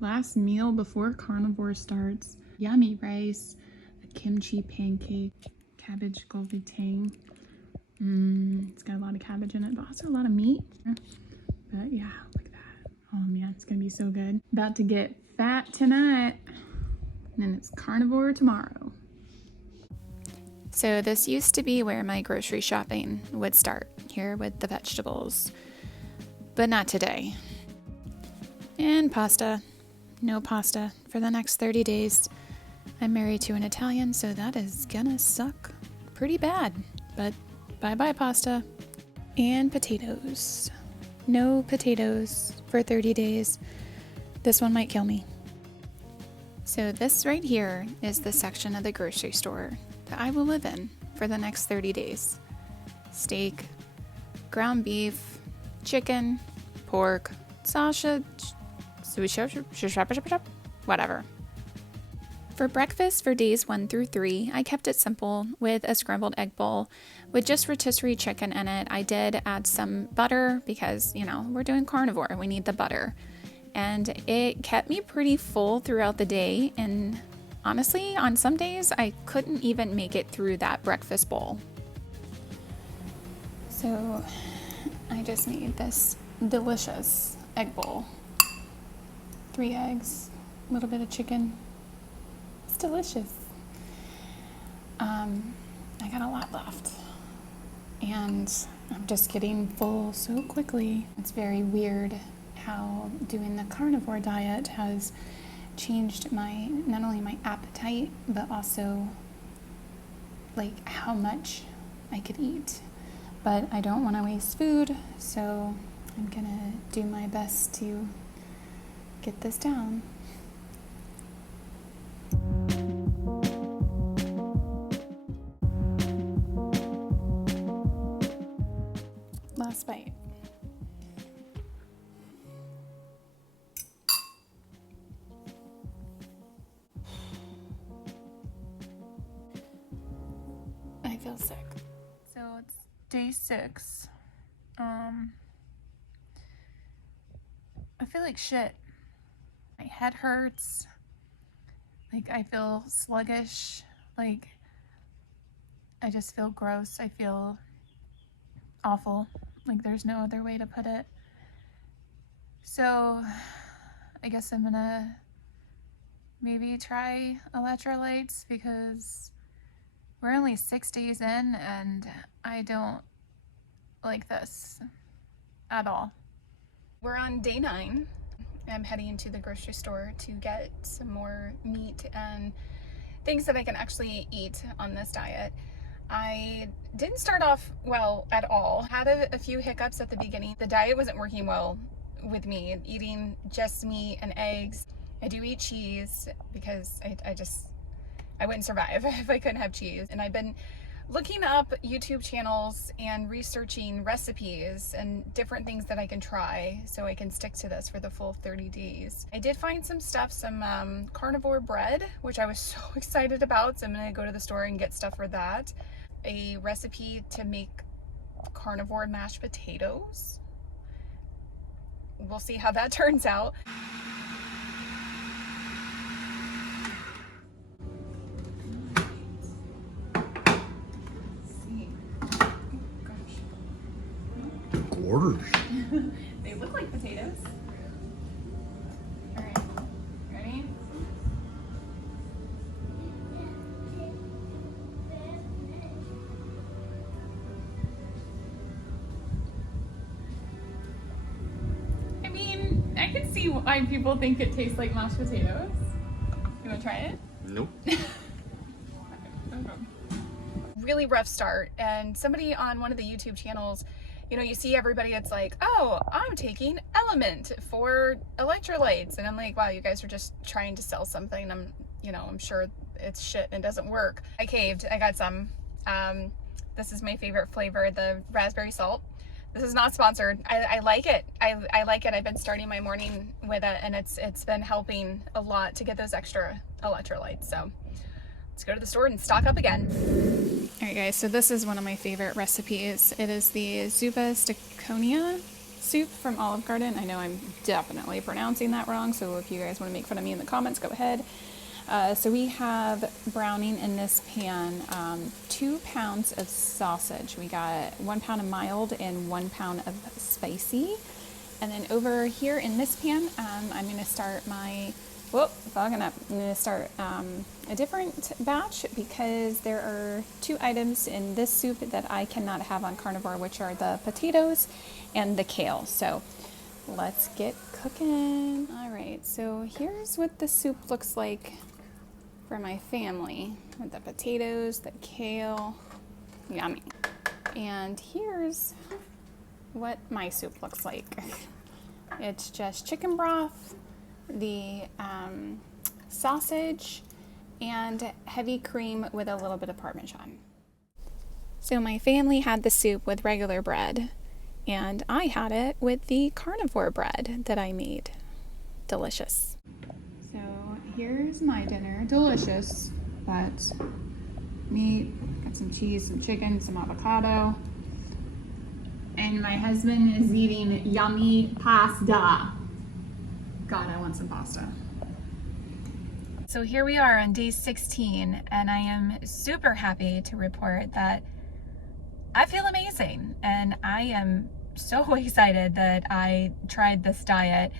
last meal before carnivore starts. Yummy rice, a kimchi pancake, cabbage gratin. It's got a lot of cabbage in it, but also a lot of meat. But yeah, look at that. Oh man, it's gonna be so good. About to get fat tonight, and then it's carnivore tomorrow. So this used to be where my grocery shopping would start, here with the vegetables, but not today. And pasta. No pasta for the next 30 days. I'm married to an Italian, so that is gonna suck pretty bad, but bye-bye pasta. And potatoes. No potatoes for 30 days. This one might kill me. So this right here is the section of the grocery store that I will live in for the next 30 days. Steak, ground beef, chicken, pork, sausage, whatever. For breakfast for days 1 through 3, I kept it simple with a scrambled egg bowl with just rotisserie chicken in it. I did add some butter because, you know, we're doing carnivore and we need the butter. And it kept me pretty full throughout the day, and honestly, on some days, I couldn't even make it through that breakfast bowl. So I just made this delicious egg bowl. 3 eggs, a little bit of chicken. It's delicious. I got a lot left, and I'm just getting full so quickly. It's very weird how doing the carnivore diet has changed not only my appetite, but also like how much I could eat. But I don't want to waste food, so I'm gonna do my best to get this down. Last bite. I feel sick. So it's day 6. I feel like shit. My head hurts. Like I feel sluggish. Like I just feel gross. I feel awful. Like there's no other way to put it. So I guess I'm gonna maybe try electrolytes because we're only 6 days in and I don't like this at all. We're on day 9. I'm heading to the grocery store to get some more meat and things that I can actually eat on this diet. I didn't start off well at all. Had a few hiccups at the beginning. The diet wasn't working well with me, eating just meat and eggs. I do eat cheese because I wouldn't survive if I couldn't have cheese. And I've been looking up YouTube channels and researching recipes and different things that I can try so I can stick to this for the full 30 days. I did find some stuff, some carnivore bread, which I was so excited about. So I'm gonna go to the store and get stuff for that. A recipe to make carnivore mashed potatoes. We'll see how that turns out. Quarters. They look like potatoes. All right, ready? I mean, I can see why people think it tastes like mashed potatoes. You wanna try it? Nope. Really rough start, and somebody on one of the YouTube channels, you know, you see everybody, it's like, oh, I'm taking Element for electrolytes, and I'm like, wow, you guys are just trying to sell something. I'm sure it's shit and it doesn't work. I caved. I got some. This is my favorite flavor, the raspberry salt. This is not sponsored. I like it. I like it. I've been starting my morning with it, and it's been helping a lot to get those extra electrolytes. So let's go to the store and stock up again. All right, guys, so this is one of my favorite recipes. It is the zuppa sticonia soup from Olive Garden. I know I'm definitely pronouncing that wrong, so if you guys want to make fun of me in the comments, go ahead. So we have browning in this pan 2 pounds of sausage. We got 1 pound of mild and 1 pound of spicy. And then over here in this pan, I'm going to start my, fogging up. I'm going to start a different batch because there are 2 items in this soup that I cannot have on carnivore, which are the potatoes and the kale. So let's get cooking. All right, so here's what the soup looks like for my family with the potatoes, the kale, yummy. And here's what my soup looks like. It's just chicken broth, the sausage, and heavy cream with a little bit of Parmesan. So my family had the soup with regular bread, and I had it with the carnivore bread that I made. Delicious. So here's my dinner. Delicious, but meat, got some cheese, some chicken, some avocado. And my husband is eating yummy pasta. God, I want some pasta. So here we are on day 16, and I am super happy to report that I feel amazing. And I am so excited that I tried this diet.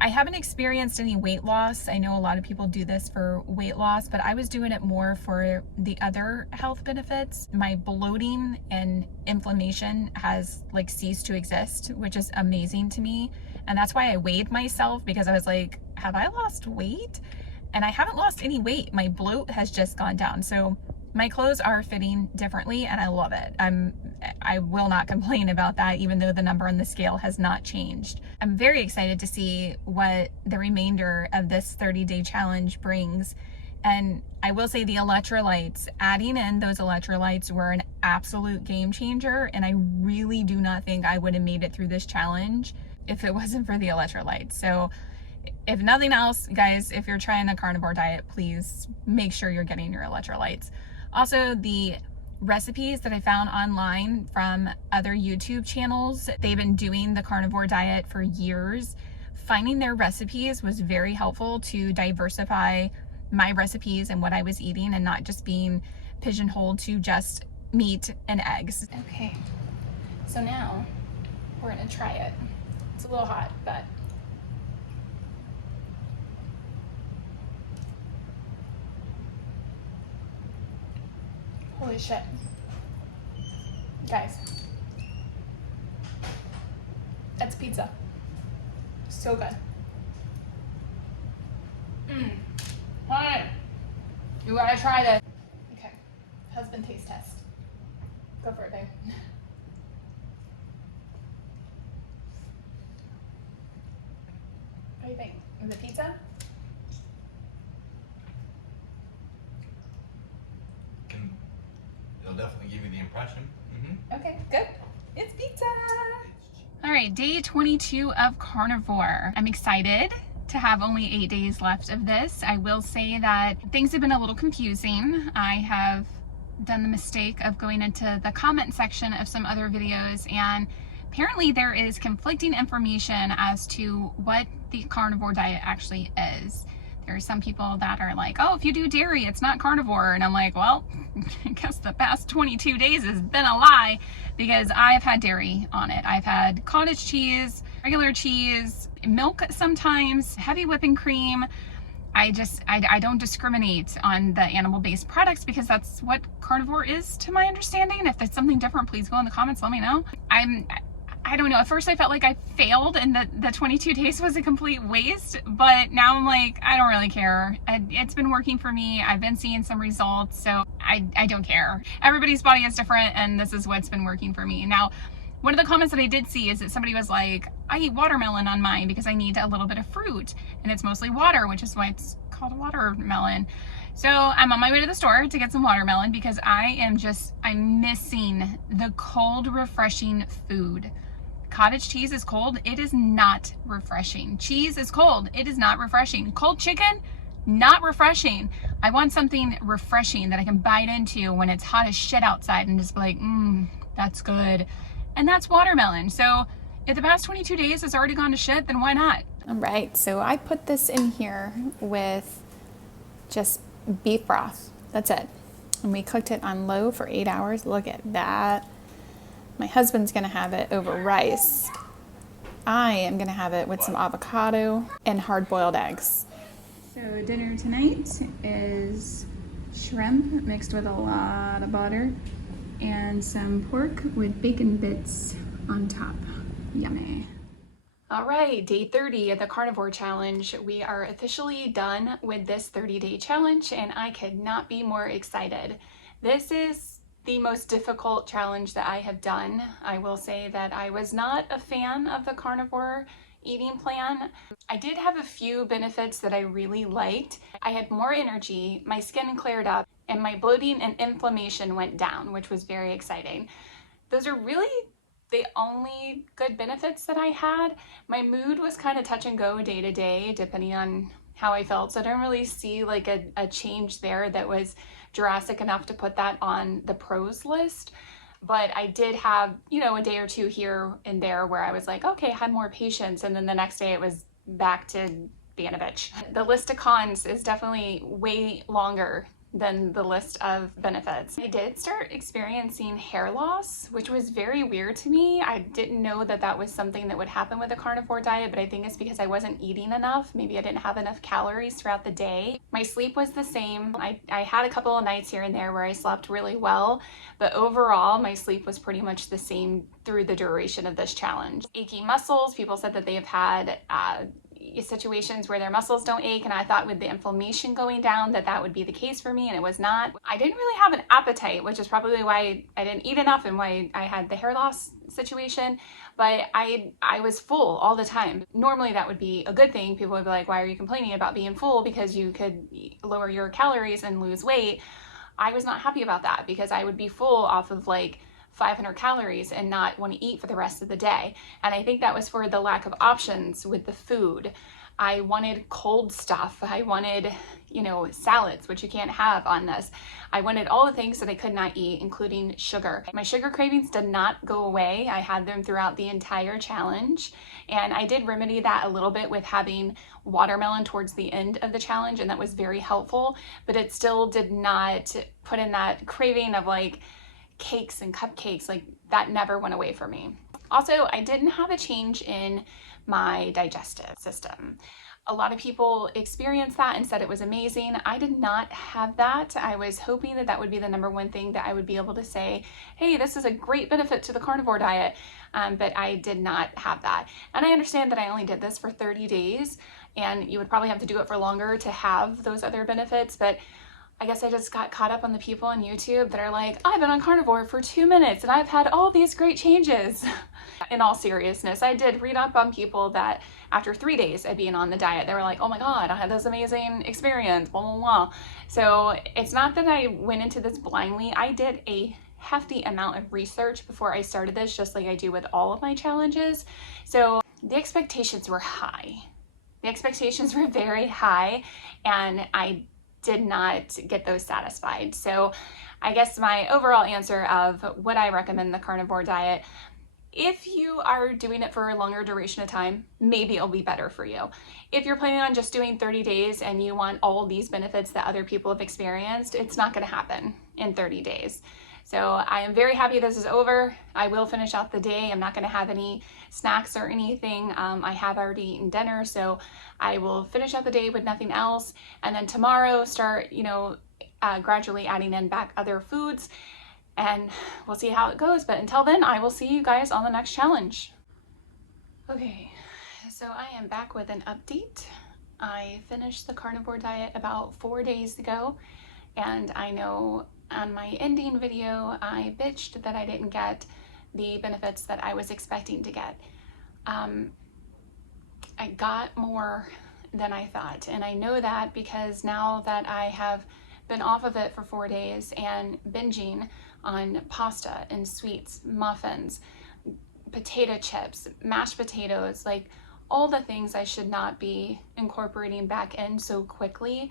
I haven't experienced any weight loss. I know a lot of people do this for weight loss, but I was doing it more for the other health benefits. My bloating and inflammation has like ceased to exist, which is amazing to me. And that's why I weighed myself, because I was like, have I lost weight? And I haven't lost any weight. My bloat has just gone down. So my clothes are fitting differently and I love it. I will not complain about that, even though the number on the scale has not changed. I'm very excited to see what the remainder of this 30-day challenge brings. And I will say the electrolytes, adding in those electrolytes were an absolute game changer. And I really do not think I would have made it through this challenge if it wasn't for the electrolytes. So if nothing else, guys, if you're trying the carnivore diet, please make sure you're getting your electrolytes. Also, the recipes that I found online from other YouTube channels, they've been doing the carnivore diet for years. Finding their recipes was very helpful to diversify my recipes and what I was eating and not just being pigeonholed to just meat and eggs. Okay, so now we're gonna try it. It's a little hot, but holy shit. Guys, that's pizza. So good. Alright, you gotta try this. Okay, husband taste test. Go for it, babe. What do you think? Is it pizza? It'll definitely give you the impression. Okay, good. It's pizza. All right, day 22 of carnivore. I'm excited to have only 8 days left of this. I will say that things have been a little confusing. I have done the mistake of going into the comment section of some other videos, and apparently there is conflicting information as to what the carnivore diet actually is. There are some people that are like, oh, if you do dairy, it's not carnivore. And I'm like, well, I guess the past 22 days has been a lie, because I've had dairy on it. I've had cottage cheese, regular cheese, milk sometimes, heavy whipping cream. I don't discriminate on the animal-based products, because that's what carnivore is to my understanding. If it's something different, please go in the comments, let me know. I don't know. At first I felt like I failed and that the 22 days was a complete waste, but now I'm like, I don't really care. It's been working for me. I've been seeing some results, so I don't care. Everybody's body is different, and this is what's been working for me. Now, one of the comments that I did see is that somebody was like, I eat watermelon on mine because I need a little bit of fruit, and it's mostly water, which is why it's called a watermelon. So I'm on my way to the store to get some watermelon, because I'm missing the cold, refreshing food. Cottage cheese is cold. It is not refreshing. Cheese is cold. It is not refreshing. Cold chicken, not refreshing. I want something refreshing that I can bite into when it's hot as shit outside and just be like, that's good. And that's watermelon. So If the past 22 days has already gone to shit, then why not? All right, so I put this in here with just beef broth. That's it. And we cooked it on low for 8 hours. Look at that. My husband's gonna have it over rice. I am gonna have it with some avocado and hard-boiled eggs. So dinner tonight is shrimp mixed with a lot of butter and some pork with bacon bits on top. Yummy. All right, day 30 of the carnivore challenge. We are officially done with this 30-day challenge, and I could not be more excited. This is the most difficult challenge that I have done. I will say that I was not a fan of the carnivore eating plan. I did have a few benefits that I really liked. I had more energy, my skin cleared up, and my bloating and inflammation went down, which was very exciting. Those are really the only good benefits that I had. My mood was kind of touch and go day to day, depending on how I felt. So I don't really see like a change there that was drastic enough to put that on the pros list. But I did have, you know, a day or two here and there where I was like, okay, I had more patience. And then the next day it was back to being a bitch. The list of cons is definitely way longer than the list of benefits. I did start experiencing hair loss, which was very weird to me. I didn't know that that was something that would happen with a carnivore diet, but I think it's because I wasn't eating enough. Maybe I didn't have enough calories throughout the day. My sleep was the same. I had a couple of nights here and there where I slept really well, but overall my sleep was pretty much the same through the duration of this challenge. Achy muscles, people said that they have had situations where their muscles don't ache, and I thought with the inflammation going down that would be the case for me, and it was not. I didn't really have an appetite, which is probably why I didn't eat enough and why I had the hair loss situation, but I was full all the time. Normally that would be a good thing. People would be like, why are you complaining about being full? Because you could lower your calories and lose weight. I was not happy about that because I would be full off of like 500 calories and not want to eat for the rest of the day. And I think that was for the lack of options with the food. I wanted cold stuff. I wanted, you know, salads, which you can't have on this. I wanted all the things that I could not eat, including sugar. My sugar cravings did not go away. I had them throughout the entire challenge. And I did remedy that a little bit with having watermelon towards the end of the challenge, and that was very helpful, but it still did not put in that craving of like cakes and cupcakes. Like that never went away for me. Also, I didn't have a change in my digestive system. A lot of people experienced that and said it was amazing. I did not have that. I was hoping that that would be the number one thing that I would be able to say, hey, this is a great benefit to the carnivore diet, but I did not have that. And I understand that I only did this for 30 days, and you would probably have to do it for longer to have those other benefits, but I guess I just got caught up on the people on YouTube that are like, I've been on carnivore for 2 minutes and I've had all these great changes. In all seriousness, I did read up on people that after 3 days of being on the diet, they were like, oh my God, I had this amazing experience, blah, blah, blah. So it's not that I went into this blindly. I did a hefty amount of research before I started this, just like I do with all of my challenges. So the expectations were high. The expectations were very high, and I did not get those satisfied. So I guess my overall answer of would I recommend the carnivore diet? If you are doing it for a longer duration of time, maybe it'll be better for you. If you're planning on just doing 30 days and you want all these benefits that other people have experienced, it's not going to happen in 30 days. So I am very happy this is over. I will finish out the day. I'm not going to have any snacks or anything. I have already eaten dinner, so I will finish out the day with nothing else. And then tomorrow start, gradually adding in back other foods, and we'll see how it goes. But until then, I will see you guys on the next challenge. Okay, so I am back with an update. I finished the carnivore diet about 4 days ago, and I know on my ending video, I bitched that I didn't get the benefits that I was expecting to get. I got more than I thought, and I know that because now that I have been off of it for 4 days and binging on pasta and sweets, muffins, potato chips, mashed potatoes, like all the things I should not be incorporating back in so quickly,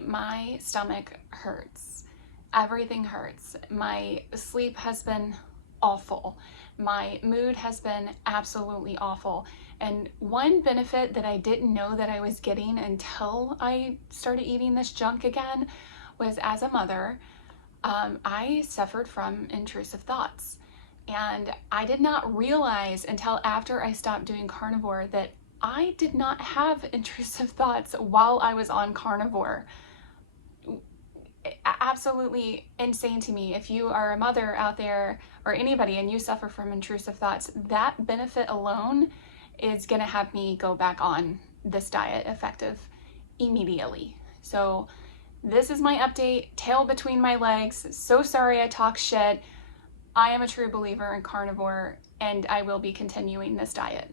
my stomach hurts. Everything hurts. My sleep has been awful. my mood has been absolutely awful. And one benefit that I didn't know that I was getting until I started eating this junk again was, as a mother, I suffered from intrusive thoughts. And I did not realize until after I stopped doing carnivore that I did not have intrusive thoughts while I was on carnivore. Absolutely insane to me. If you are a mother out there or anybody and you suffer from intrusive thoughts, that benefit alone is going to have me go back on this diet effective immediately. So this is my update, tail between my legs. So sorry I talk shit. I am a true believer in carnivore, and I will be continuing this diet.